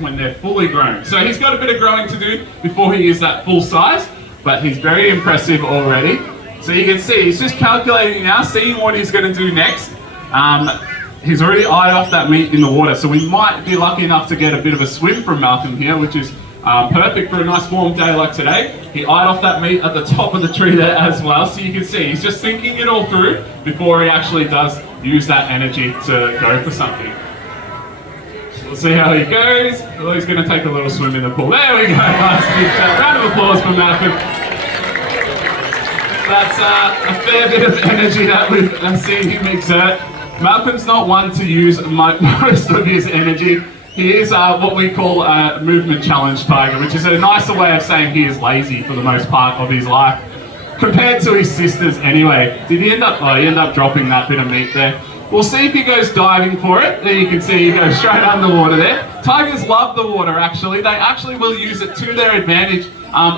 when they're fully grown. So he's got a bit of growing to do before he is that full size, but he's very impressive already. So you can see he's just calculating now, seeing what he's going to do next. He's already eyed off that meat in the water, so we might be lucky enough to get a bit of a swim from Malcolm here, which is perfect for a nice warm day like today. He eyed off that meat at the top of the tree there as well, so you can see he's just thinking it all through before he actually does use that energy to go for something. We'll see how he goes. Well, he's going to take a little swim in the pool. There we go. Nice big round of applause for Malcolm. That's a fair bit of energy that we've seen him exert. Malcolm's not one to use most of his energy. He is what we call a movement challenge tiger, which is a nicer way of saying he is lazy for the most part of his life. Compared to his sisters anyway. Did he end up, he ended up dropping that bit of meat there. We'll see if he goes diving for it. There you can see he goes straight underwater there. Tigers love the water actually. They actually will use it to their advantage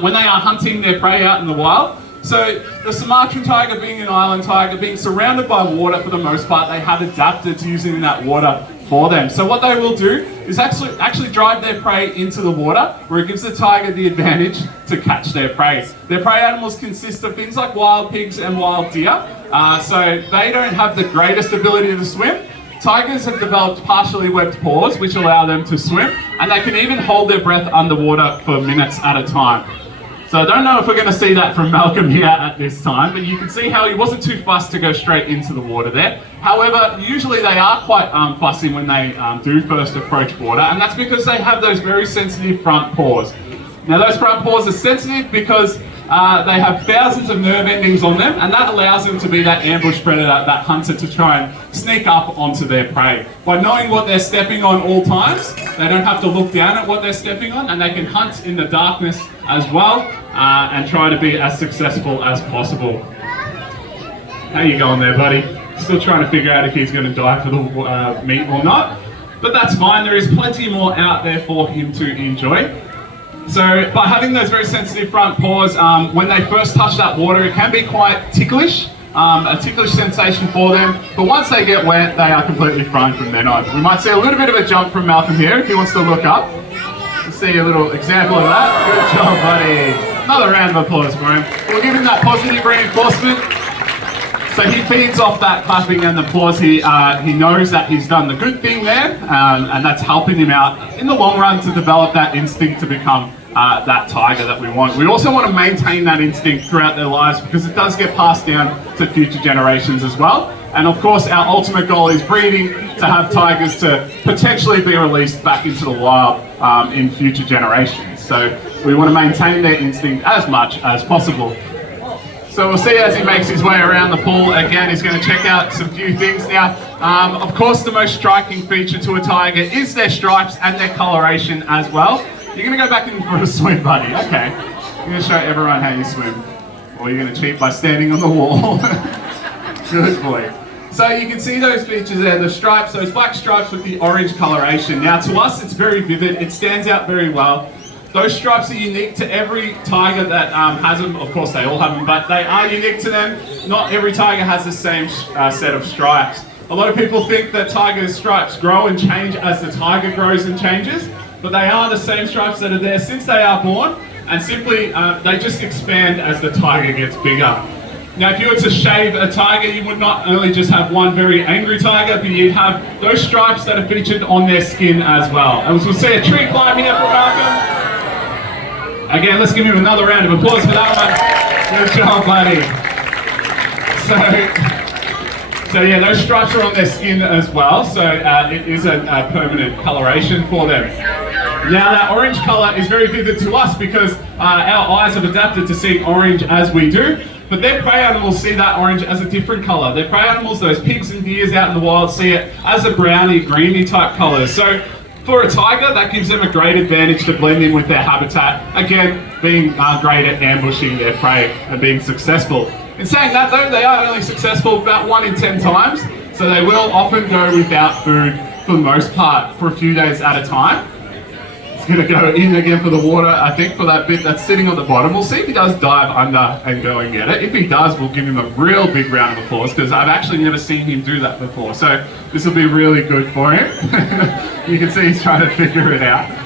when they are hunting their prey out in the wild. So the Sumatran tiger, being an island tiger, being surrounded by water for the most part, they have adapted to using that water for them. So what they will do is actually drive their prey into the water, where it gives the tiger the advantage to catch their prey. Their prey animals consist of things like wild pigs and wild deer, so they don't have the greatest ability to swim. Tigers have developed partially webbed paws, which allow them to swim, and they can even hold their breath underwater for minutes at a time. So I don't know if we're going to see that from Malcolm here at this time, but you can see how he wasn't too fussed to go straight into the water there. However, usually they are quite fussy when they do first approach water, and that's because they have those very sensitive front paws. Now those front paws are sensitive because they have thousands of nerve endings on them, and that allows them to be that ambush predator, that hunter, to try and sneak up onto their prey. By knowing what they're stepping on all times, they don't have to look down at what they're stepping on, and they can hunt in the darkness as well and try to be as successful as possible. How you going there, buddy? Still trying to figure out if he's going to die for the meat or not, but that's fine. There is plenty more out there for him to enjoy. So by having those very sensitive front paws, when they first touch that water, it can be quite ticklish, a ticklish sensation for them, but once they get wet, they are completely fine from then on. We might see a little bit of a jump from Malcolm here if he wants to look up. Let's see a little example of that. Good job, buddy. Another round of applause for him. We'll give him that positive reinforcement. So he feeds off that clapping and the applause. He knows that he's done the good thing there, and that's helping him out in the long run to develop that instinct to become that tiger that we want. We also want to maintain that instinct throughout their lives, because it does get passed down to future generations as well. And of course, our ultimate goal is breeding to have tigers to potentially be released back into the wild in future generations. So we want to maintain their instinct as much as possible. So we'll see as he makes his way around the pool. Again, he's going to check out some few things now. Of course, the most striking feature to a tiger is their stripes and their coloration as well. You're going to go back in for a swim, buddy. Okay. I'm going to show everyone how you swim. Or you're going to cheat by standing on the wall. Good boy. So you can see those features there, the stripes, those black stripes with the orange coloration. Now to us, it's very vivid. It stands out very well. Those stripes are unique to every tiger that has them. Of course, they all have them, but they are unique to them. Not every tiger has the same set of stripes. A lot of people think that tiger's stripes grow and change as the tiger grows and changes, but they are the same stripes that are there since they are born, and simply they just expand as the tiger gets bigger. Now, if you were to shave a tiger, you would not only just have one very angry tiger, but you'd have those stripes that are featured on their skin as well. And we'll see a tree climb here from Malcolm. Again, let's give him another round of applause for that one. Good job, buddy. So yeah, those stripes are on their skin as well, so it is a permanent coloration for them. Now that orange colour is very vivid to us because our eyes have adapted to seeing orange as we do, but their prey animals see that orange as a different colour. Their prey animals, those pigs and deers out in the wild, see it as a browny, greeny type colour. So for a tiger, that gives them a great advantage to blend in with their habitat, again, being great at ambushing their prey and being successful. In saying that though, they are only successful about 1 in 10 times, so they will often go without food for the most part for a few days at a time. He's going to go in again for the water, I think, for that bit that's sitting on the bottom. We'll see if he does dive under and go and get it. If he does, we'll give him a real big round of applause, because I've actually never seen him do that before. So this will be really good for him. You can see he's trying to figure it out.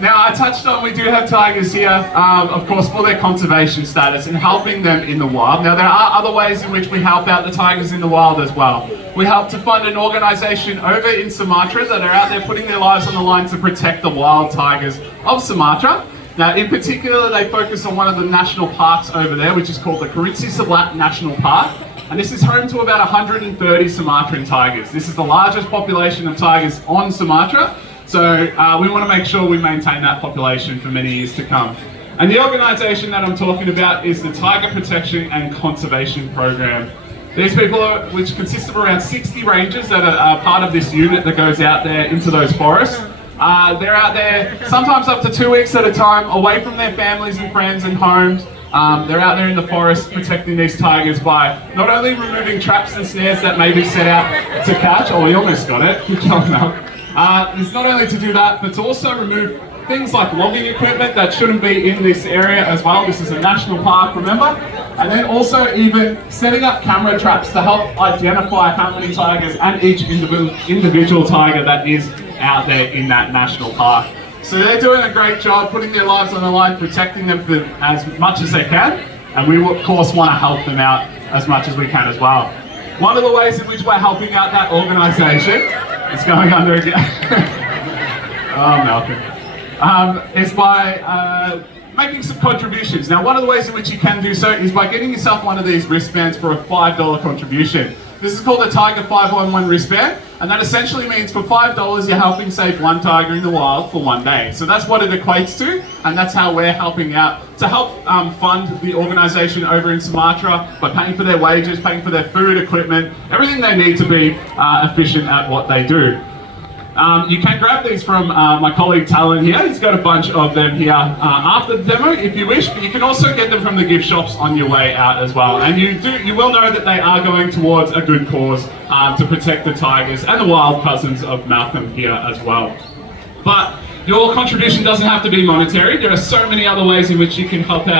Now, I touched on, we do have tigers here, of course, for their conservation status and helping them in the wild. Now, there are other ways in which we help out the tigers in the wild as well. We help to fund an organisation over in Sumatra that are out there putting their lives on the line to protect the wild tigers of Sumatra. Now, in particular, they focus on one of the national parks over there, which is called the Kerinci Selat National Park. And this is home to about 130 Sumatran tigers. This is the largest population of tigers on Sumatra. So we want to make sure we maintain that population for many years to come. And the organisation that I'm talking about is the Tiger Protection and Conservation Program. These people, which consist of around 60 rangers that are part of this unit that goes out there into those forests. They're out there sometimes up to 2 weeks at a time, away from their families and friends and homes. They're out there in the forest protecting these tigers by not only removing traps and snares that may be set out to catch. Oh, we almost got it. Good job, Mel. It's not only to do that, but to also remove things like logging equipment that shouldn't be in this area as well. This is a national park, remember? And then also even setting up camera traps to help identify how many tigers and each individual tiger that is out there in that national park. So they're doing a great job putting their lives on the line, protecting them for as much as they can, and we of course want to help them out as much as we can as well. One of the ways in which we're helping out that organisation, it's going under again. Oh, Malcolm. Is by making some contributions. Now, one of the ways in which you can do so is by getting yourself one of these wristbands for a $5 contribution. This is called a Tiger 511 wristband, and that essentially means for $5 you're helping save one tiger in the wild for 1 day. So that's what it equates to, and that's how we're helping out to help fund the organisation over in Sumatra by paying for their wages, paying for their food, equipment, everything they need to be efficient at what they do. You can grab these from my colleague Talon here. He's got a bunch of them here after the demo if you wish, but you can also get them from the gift shops on your way out as well. And you will know that they are going towards a good cause to protect the tigers and the wild cousins of Malcolm here as well. But your contribution doesn't have to be monetary. There are so many other ways in which you can help out